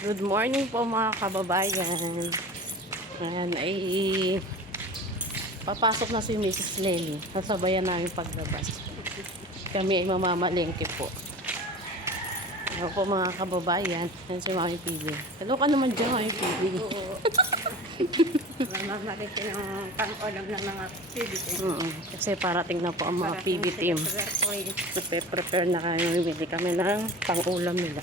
Good morning po mga kababayan. Ayan ay papasok na si Mrs. Lenny. Sasabayan namin paglabas. Kami ay mamamalengke po. Ano po mga kababayan. Ayan si Mami Pili. Hello ka naman dyan, Mami Pili. Oo. Mamamalengke ka ng pang-ulam ng mga PB team. Kasi parating na po ang mga PB team. Nagpe-prepare na kami. Bibili kami ng pang-ulam nila.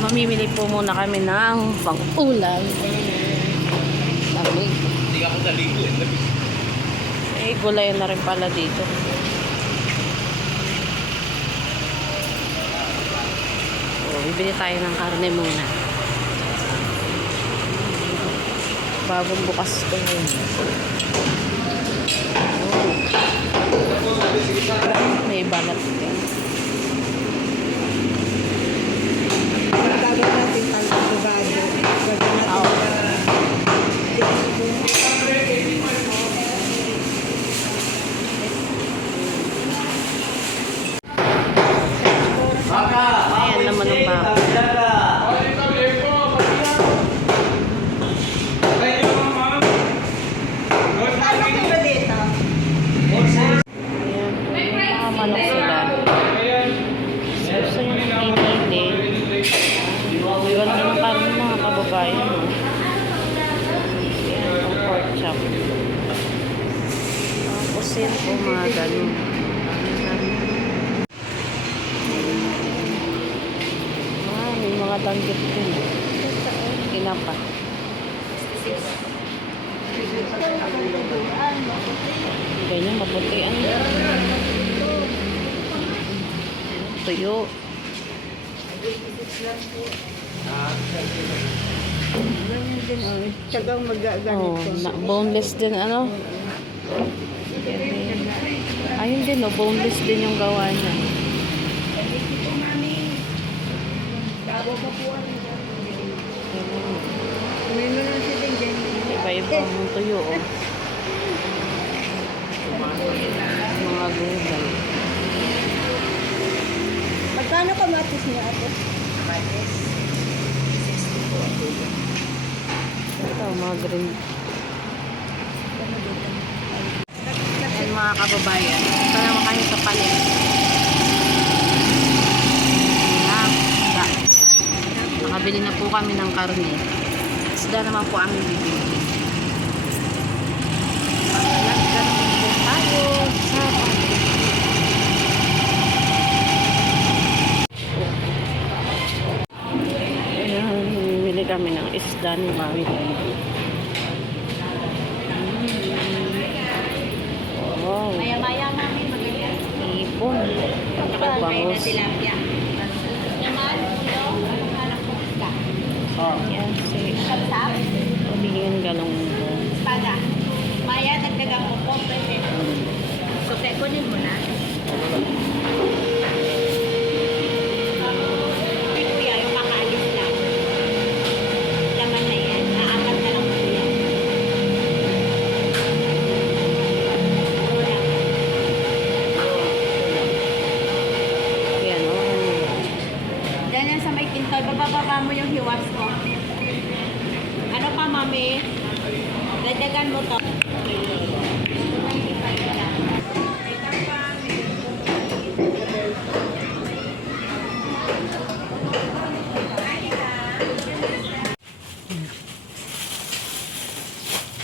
Mamimili po muna kami ng pang-ulam. Lamig. Hindi ako naligo eh. Gulay na rin pala dito. Bibili tayo ng karne muna. Bagong bukas ko yun. May balat din. Gagawin natin pang-bugado. Ayan naman ang bako. Ayan, mga manok sila. Gusto nyo ng pinili. Ganda ng karne mga kababayan. Ayan, ang pork chop. Tapos yan po mga ganun. May mga danggit din. Kinapa. Ganyan, maputi. Tuyo. Ganyan din o. Tagang mag-ganito. Boneless din ano. Ayun din boneless din yung gawa niya. Meron na siya din dyan. Iba-ibang tuyo mga gulay. Magkano kamatis niya ate? Ito, mga green. Ayan mga kababayan. Ito naman kayo sa palit. Nakabili na po kami ng karne. Isda naman po kami bibili. Isda naman po tayo sa palit. Ayan, bibili kami ng isda ni Mami. Wow. Maya-maya mami maganda. Ipon. Bangus. Oh, yan. Sige. Pabigyan galong mo. Espada. Maya, nagdagang mo po. So, kunin mo na. Kuya, yung kakaalis lang. Laman na yan. Naangat na lang po yan. Yan, oh. Diyan yan sa may kintoy. Bababa mo yung hiwas mo. Ano pa, mami? Dagdagan mo to.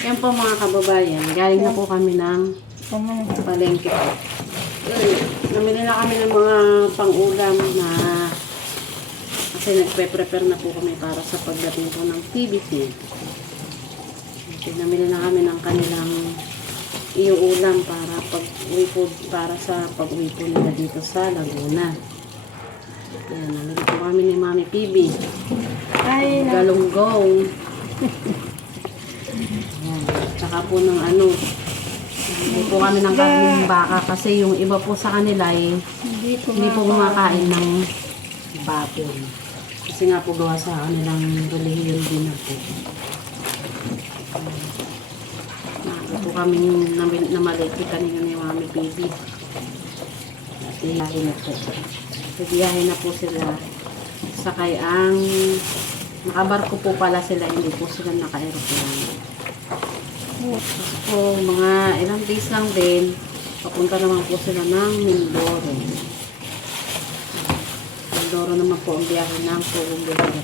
Yan po mga kababayan. Galing na po kami ng palengke po. Namili na kami ng mga pang-ulam na kasi nagpe-prepare na po kami para sa pagdating po ng PBT. Kasi namili na kami ng kanilang iuulam para pag-uwi po, para sa pag-uwi po nila dito sa Laguna. Ayan, namili po kami ni Mami PB. Ay, Galunggong. Ayan, tsaka po ng ano, hindi po kami ng karneng baka kasi yung iba po sa kanila ay hindi po kumakain ng baboy. Kasi nga po gawa sa kanilang relihiyon din na po. Nakaka po kami namaliti kanina ni Mami Baby. biyahe na po. Biyahe na po sila. Sakay ang nakabarko po pala sila, hindi po sila naka-aeroplano. So, mga ilang days lang din, papunta naman po sila ng Mindoro. Mindoro naman po ang biyahe ng Pogong Biyahe.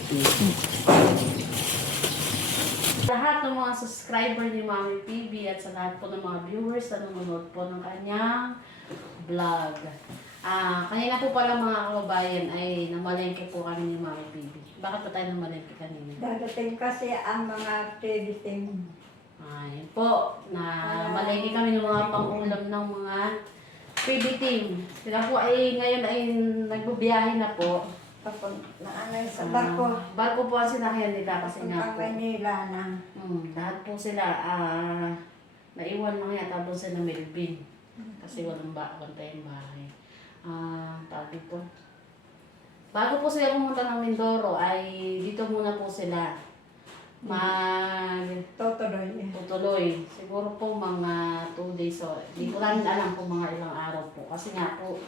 Lahat ng mga subscriber ni Mami PB at sa lahat po ng mga viewers na nanonood po ng kanyang vlog. Kanina po pala mga kababayan ay namalengke po kami ni Mami PB. Bakit pa tayo namalengke kanina? Dadating kasi ang mga activities. Ayun po, na malengke kami ng mga pangulam ng mga PB team. Sila po ay ngayon ay nagbubiyahe na po. Sa barko. Barko po ang sinakyan nila kasi nga Ang po. Manila na. Lahat po sila, naiwan lang yata doon sa Melvin. Kasi walang tayong bahay. Tawag dito. Bago po sila pumunta ng Mindoro, ay dito muna po sila tutuloy. Siguro po mga 2 days. So, hindi ko namin alam kung mga ilang araw po. Kasi nga po,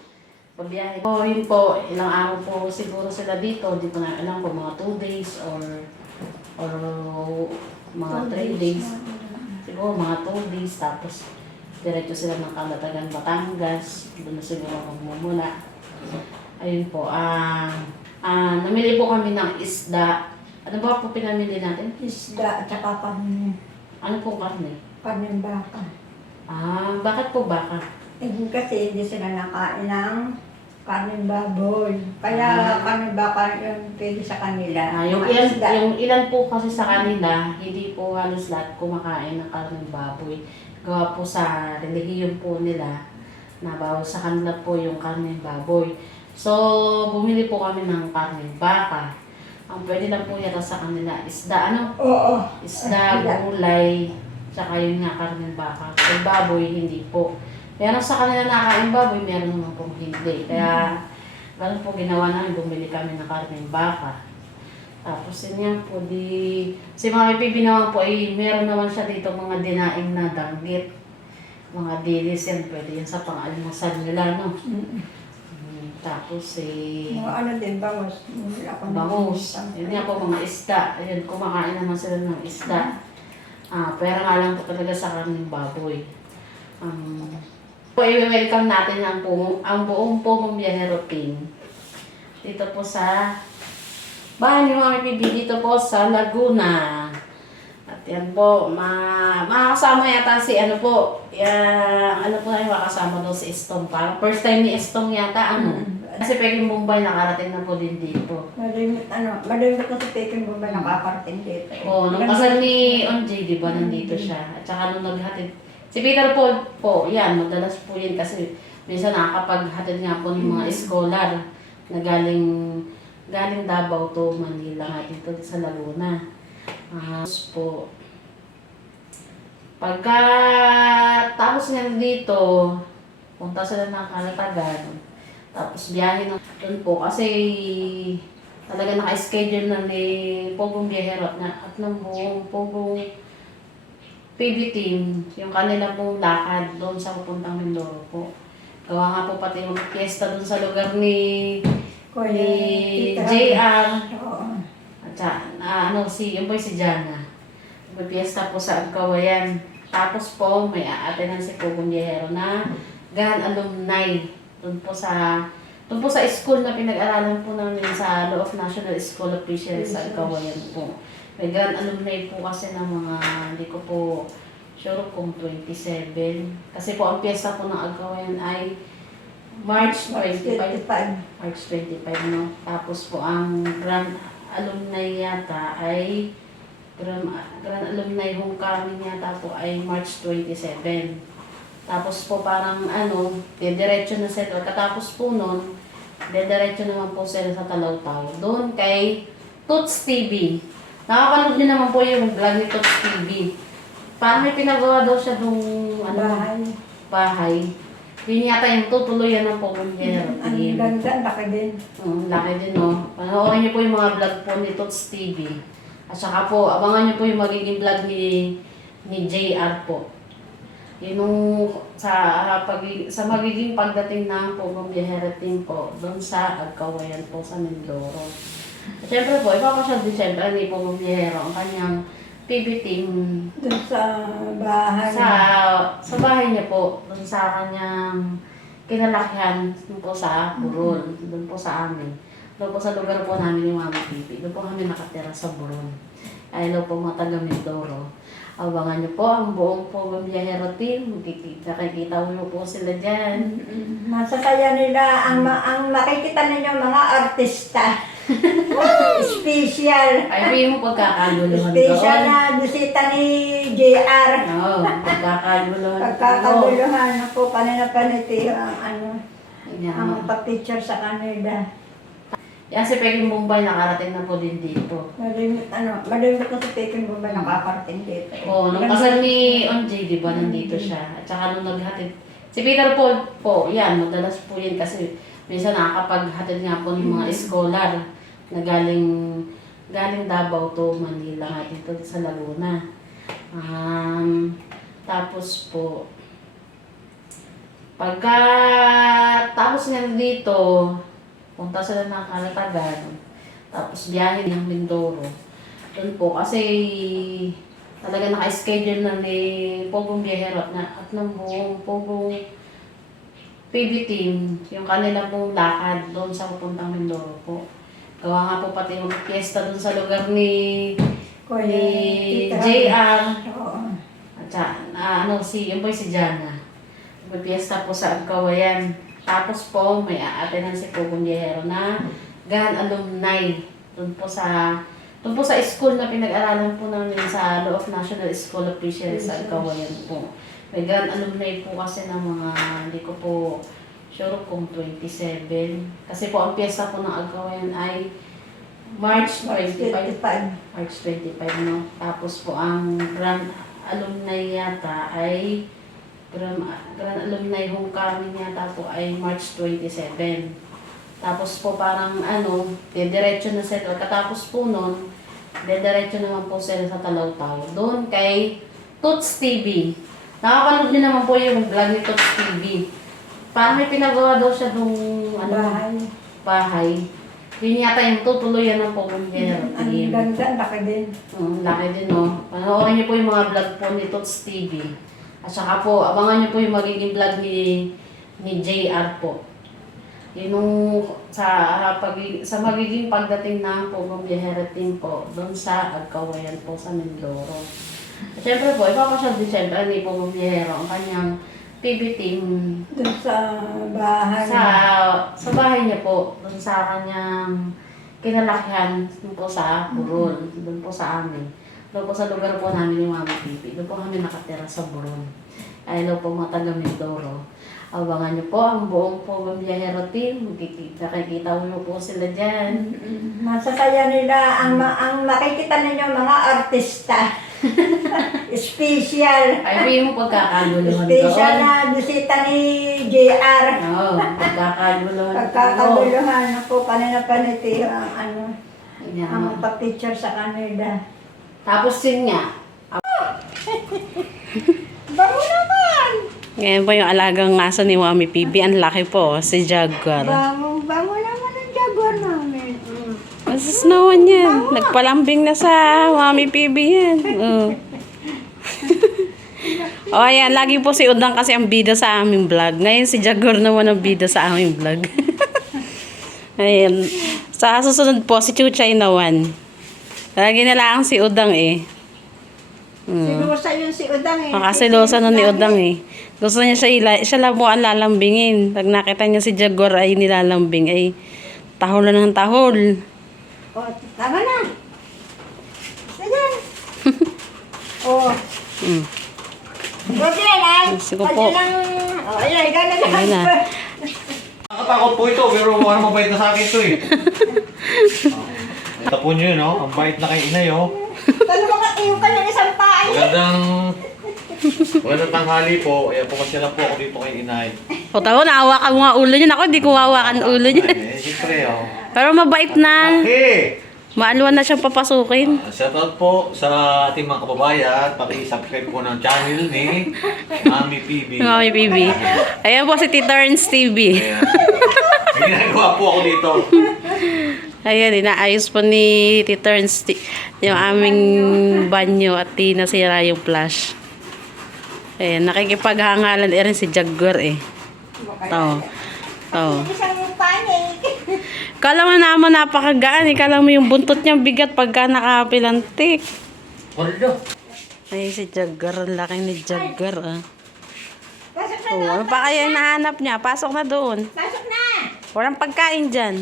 pabiyahe po, yun po, ilang araw po siguro sila dito. Hindi ko na alam kung mga 2 days or mga 3 days. Siguro mga 2 days. Tapos, diretso sila ng Kalatagan, Batangas. Doon na siguro magmumula. Ayun po. Namili po kami ng isda. Ano ba po pinamili natin? Isda at saka panin. Ano pong karne? Panin baka. Bakit po baka? Kasi hindi sila nakain ng kanin baboy. Kaya kanin baka yung pwede sa kanila. Yung Mga ilan, isda. yung ilan po kasi sa kanila, hindi po halos lahat kumakain ng karneng baboy. Gawa po sa relihiyon po nila na bawal sa kanila po yung karneng baboy. So, bumili po kami ng karneng baka. Ang pwede lang po yata sa kanila, isda, Oo. Isda, gulay, tsaka yun nga karneng baka. Yung baboy, hindi po. Pero sa kanila nakain baboy, meron naman pong hindi. Kaya, ganun po ginawa namin, bumili kami ng karneng baka. Tapos yun yan po, si Mami Pibi naman po, meron naman siya dito mga dinaing na danggit. Mga dilis yan, pwede yan sa pang-almusal nila, no? Tapos Mga din, bangus. bangus. Yun nga po, mga isda. Ayun, kumakain naman sila ng isda. Pero nga lang po talaga sa karneng baboy. I-welcome natin ang buong Pogong Biyahero team. Dito po sa bahay ni Mami Bibi, dito po sa Laguna. At yan po, makakasama yata si ano po tayo makasama daw si Estong. Parang first time ni Estong yata, Kasi Peking Bombay nakarating na po din dito. Malimit na si Peking Bombay nakakarating dito. Nung kasal ni OJ, di ba, nandito siya. At saka nung naghatid, si Peter Paul po, yan, madalas po yan kasi minsan nakakapaghatid nga po ng mga scholar na galing Davao to Manila nga dito sa Laguna. Po, pagka tapos nila dito, punta sila ng Kalatagan. Tapos biyahe na doon po kasi talaga naka-schedule na ni Pogong Biyahero at ng buong Pogong PB team, yung kanila pong lakad doon sa pupuntang Mindoro po. Gawa nga po pati yung fiesta doon sa lugar ni JR. At yung boy si Jana. May fiesta po sa Agkawayan. Tapos po may aatenan si Pogong Biyahero na Grand Alumni. Doon po sa school na pinag-aralan po namin sa Law of National School of Fisheries sa Agkawayan po. May Grand Alumni po kasi ng mga, hindi ko po sure kung 27. Kasi po ang piyesta po ng Agkawayan ay March 25. March 25, no? Tapos po ang Grand Alumni yata ay Grand Alumni Homecoming yata po ay March 27. Tapos po parang diretso na sila. Katapos po nun, diretso naman po sila sa Talaw-Taw. Doon kay Toots TV. Nakapanood niyo naman po yung vlog ni Toots TV. Parang may pinagawa daw siya nung bahay. Yun yata yung tutuluyan ng Pogong Biyahero team. Ang ganda, laki din. Laki din, no? Panoorin niyo po yung mga vlog po ni Toots TV. At saka po, abangan niyo po yung magiging vlog ni JR po. Yung sa magiging pagdating ng Pogong Biyahera Team po, doon sa Agkawayan po sa Mindoro. At syempre po, ipapasyal din syempre ni Pogong Biyahero ang kanyang PB team Doon sa bahay. sa bahay niya po, doon sa kanyang kinalakihan, doon po sa Buron, doon po sa amin. Doon po sa lugar po namin yung Mama Pipi. Doon po kami nakatira sa Buron. Ay, hello po mga taga Mindoro. Abangan niyo po ang buong Pogong Biyahero Team. Nakikita mo po sila dyan. Masasaya nila. Ang makikita ninyo mga artista. Special. Ay, hindi mo pagkakaguluhan Special doon. na bisita ni JR. Oo, pagkakaguluhan. Pagkakaguluhan ako, paniti ang Ayan. ang picture sa kanila. Yan si Peking Bombay nakarating na po din dito. Malimit ko sa Peking Bombay nakakarating dito. Oo, nung kasal ni OJ, di ba, nandito siya. At saka nung naghatid, si Peter Paul po, yan, madalas po yan kasi minsan nakakapaghatid nga po ng mga scholar na galing Davao to Manila nga dito sa Laguna. Tapos po, pagka tapos nga dito, punta sila ng Calatagan, tapos biyahe ng Mindoro. Doon po, kasi talaga naka-schedule na ni Pogong Biyahero at ng buong Pogong PB team, yung kanila pong lakad doon sa pupuntang Mindoro po. Gawa nga po pati yung fiesta doon sa lugar ni JR. Oo. At yung po si Jana. May fiesta po sa Agkawayan. Tapos po, may aatenan si Pogong Biyahero na Grand Alumni. Doon po sa school na pinag-aralan po namin sa Law of National School Officials sa Agkawayan po. May Grand Alumni po kasi ng mga, hindi ko po sure kung 27. Kasi po ang piyesta po ng Agkawayan ay March 25. March 25, no? Tapos po ang Grand Alumni yata ay Grand Alumni Homecoming yata po ay March 27. Tapos po parang diretso na sila. Katapos po nun, diretso naman po sila sa Talaw-Taw. Doon kay Toots TV. Nakapanood niyo naman po yung vlog ni Toots TV. Parang may pinagawa daw siya nung bahay. Yun yata yung tutuluyan ng Pogong Biyahero Ang Team. ganda, laki din. Laki din, no? Panoorin niyo po yung mga vlog po ni Toots TV. At saka po, abangan niyo po yung magiging vlog ni JR po. Yun nung sa magiging pagdating ng Pogong Biyahera Team po, doon sa Agkawayan po sa Mindoro. At syempre po, ipapasyal din syempre ni Pogong Biyahero ang kanyang PB team Doon sa bahay. sa bahay niya po, doon sa kanyang kinalakihan, doon po sa Buron, doon po sa amin. Doon po sa lugar po namin yung Mama Pipi. Doon po kami nakatira sa Buron. Ay, hello po mga taga Mindoro. Abangan niyo po ang buong Pogong Biyahero Team. Nakikita mo po sila dyan. Masasaya nila. Ang makikita ninyo mga artista. Special. Ay, hindi mo pagkakaguluhan Special doon. na bisita ni JR. Oo, pagkakaguluhan. Pagkakaguluhan ako, paniti ang Ayan. ang picture sa kanila. Tapos yun nga. Bango naman! Ngayon po yung alagang aso ni Mami Pibi. Ang laki po, si Jaguar. Bango naman ang jaguar namin. Masas naman yan. Nagpalambing na sa Mami Pibi yan. O ayan, lagi po si Udang kasi ang bida sa aming vlog. Ngayon si Jaguar naman ang bida sa aming vlog. Ayan. Sa susunod po, si Chuchay naman. Lagi na lang si Udang eh. Sinusa yun si Udang eh. Makasilosa na ni Udang eh. Gusto niya siya lang po ang lalambingin. Pag nakita niya si Jaguar ay nilalambing ay tahol na ng tahol. O, tama na. Sige. O. Good lang. Sige po. O, ayan, gano'n lang. Ayan na. Nakatakot po ito, pero ano mabait na sa akin ito eh. Ito po nyo yun, oh. Ang bait na kay inay, oh. Ano mga yung kanyang isang paay? Magandang tanghali po. Ayan po kasi lang po ako dito kay inay. O tayo, naawakan mo nga ulo niya. Ako, hindi ko hawakan ulo niya. Ay, siyempre, oh. Pero mabait na. Laki! Maalwan na siyang papasukin. Shoutout po sa ating mga kababayan. Paki-subscribe po ng channel ni Mami PB. Mami PB. Ayan po si Tita Ernst TV. Ayan. May ginagawa po ako dito. Ayan, inaayos po ni Tita Ernst yung aming banyo at nasira yung flash. Ayan, nakikipaghangalan rin si Jaguar eh. Ito. Isang panik. Kala mo naman napakagaan eh. Kala mo yung buntot niyang bigat pagka nakapilantik. Ordo. Ay, si Jaguar. Ang laki ni Jaguar ah. Pasok na Oh, doon. ano pa kaya nahanap niya? Pasok na doon. Pasok na. Walang pagkain dyan.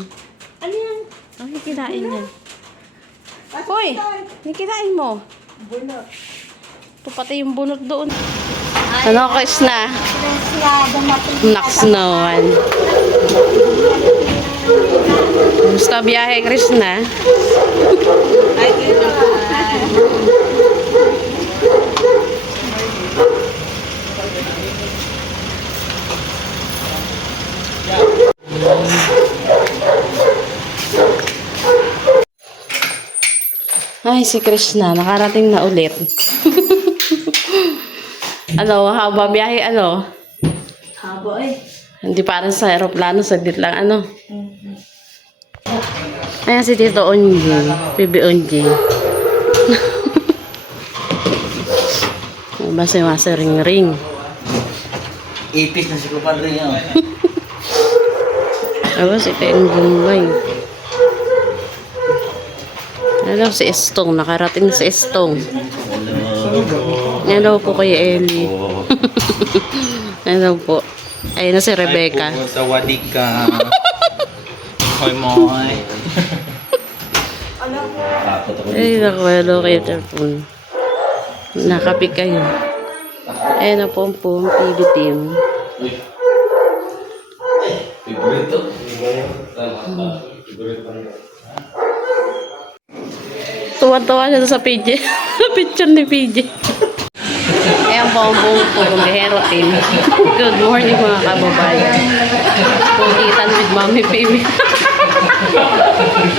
Ano yan? Ano kinain yan? Pasok Hoy, na doon. ano kinain mo? Bunot. Ito pati yung bunot doon. Ano, Krishna? Kaya dumating Naks naman. Gusto biyahe, Krishna? Ay, dito. Ay, si Krishna, nakarating na ulit. Ano, haba biyahe, ano? Habo eh. Hindi parang sa aeroplano, saglit lang, ano? Ayan si Tito Onji, Bibi Onji. Basa-basa ring-ring. Ipis na si Kupadre niya. Ano si Kaing Bumbay. Hello, si Estong. Nakarating si Estong. Hello po kay Ellie. Hello po. Ayun na si Rebecca. Sawadik ka. Hoy moy. Ay, naku, hello kay Terpon. Nakapik kayo. Ayun na po ang PB team. Favorito. Tuwa-tuwa siya sa PJ. Picture ni PJ. Ayan po ang buong Pugongehero team. Good morning mga kababayan. Pugitan with Mami PB.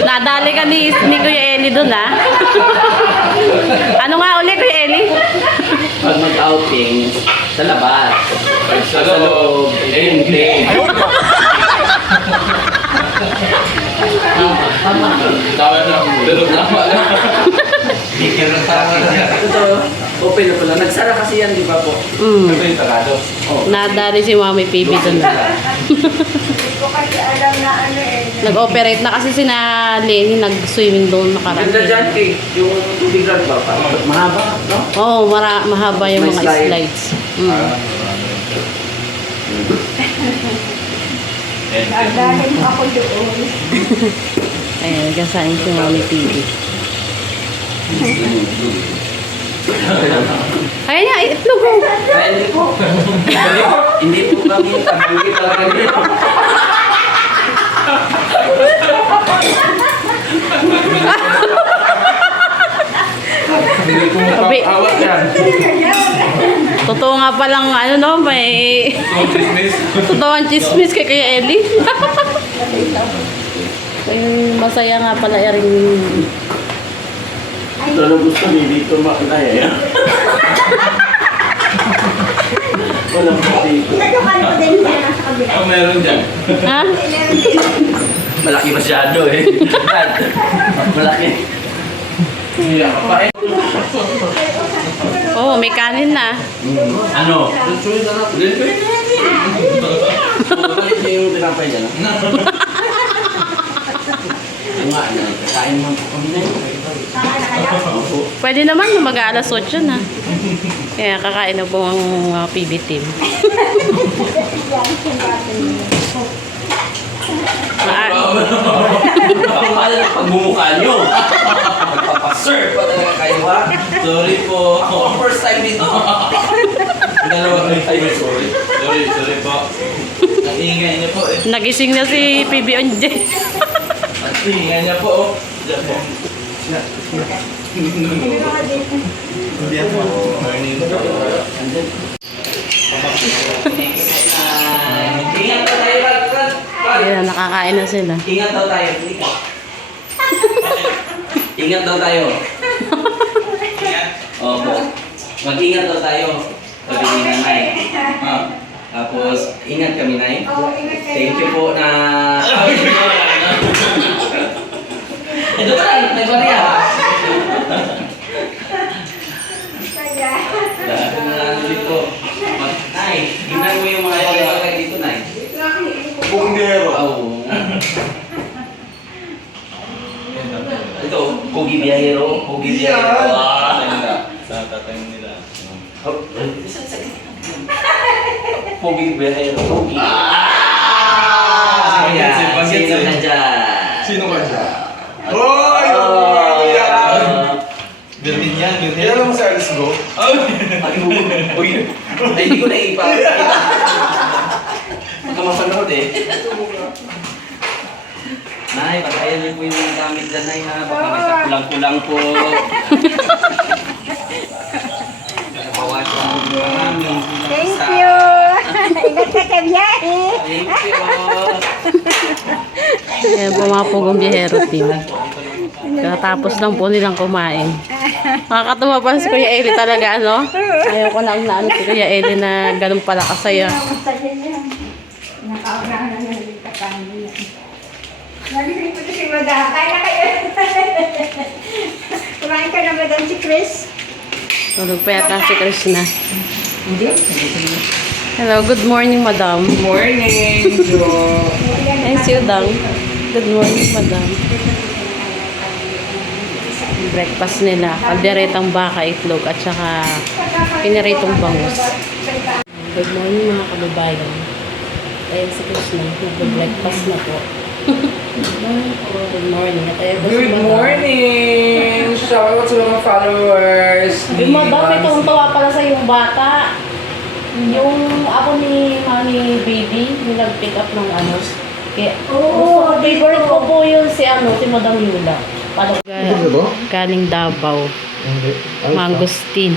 Nadali ka ni Kuya Eli doon ha. Ano nga ulit Kuya Eli? Pag mag-outing, sa labas. Pag sa loob, hindi. Tama na, tulog na ako. Ito, open na pala. Nagsara kasi yan, di ba po? Ito yung tagado. Nadali si Mami PB doon ha. Hindi ko kasi alam na ano eh. Nag-operate na kasi si na Lenny nag-swimming doon Ganda nakaraan. dyan, Kate. Yung tubig lang ba? Mahaba, no? Oo, mahaba yung May mga slides. slides. Mm. Dahil ako doon. Ayan, gasain si Mami PB. Ayan nga, itlog ko. Kaya hindi po. Hindi po kami tabanggi talaga dito. Hindi po Sabi, awat yan. totoo nga palang ano no, may totoo ang chismis kay Kuya Eli. Ay, masaya nga pala rin. Ito na gusto ni dito makilaya. Walang dito. Natukan ko din siya nasa kabila. Oh, meron dyan. Ha? Malaki masyado eh. Malaki. Hindi ako pa eh. Oo, may kanin na. Ano? Linsoy na natin. Balik niyo yung tinapay dyan. Ano nga, kain mo po kami na yun. Opo. Pwede naman na mag-aalas 8 na. Kaya kakain na po ang PB team. Bakal na pagmumukha nyo. Magpapasir pa talaga kayo ha. Sorry po. Ako ang first time dito. Dalawang ay sorry. Sorry po. Natingin niyo po eh. Nagising na si PB Onje. Natingin niya po oh. Diyan po. Hindi po. Morning po. Andyan. Ingat po tayo, Brad. Ayan, nakakain na sila. Ingat daw tayo. Ingat daw tayo. Opo. Mag-ingat daw tayo. Sabi ni nanay. Tapos, ingat kami, nay. Thank you po na... Ito pa lang, may bariya. Dahil mga dito. Nay, tingnan mo yung mga bagay dito, nay. Pungdero. Oo. Ito, Pogi Biyahero. Pogi Biyahero. Sa tatay nila. Pogi Biyahero. Pogi. Sino ka dyan? Sino ka dyan? Hoy! Birkin yan, birkin. Kailan mo sa Alice Go? Uy, ay hindi ko na ipakita. Baka mapanood eh. Nay, patayan niyo po yung mga gamit dyan, Nay, ha? Baka may kulang-kulang po. Nakabawas po ang marami. Thank you! Ingat ka sa biyahe! Thank you. Ayan po mga pugong biyahero team. Katapos lang po nilang kumain. Nakakatuwa pa si Kuya Eli talaga, ano? Ayaw ko lang na ano si Kuya Eli na ganun pala kasaya. Nakaunahan na nalita ka nila. Nalising ko si Madam. Kaya na kayo. Kumain ka na Madam si Chris? Tulog pa yata si Krishna. Hindi. Hello, good morning, Madam. Morning, Jo. Ay, si Udang. Good morning, Madam. Breakfast nila. Kalderetang baka, itlog, at saka piniritong bangus. Good morning, mga kababayan. Ayan si Krishna. Nag-breakfast na po. Good morning. At ayan po si Good Madam. morning! Shout out sa mga followers. Yung Madam, may tuwang-tuwa pala sa yung bata. Yung ako ni Mami Baby, yung nag-pick up ng ano. Kaya, favorite ko po yun si si Madam Yula. Paano galing Davao. Mangosteen.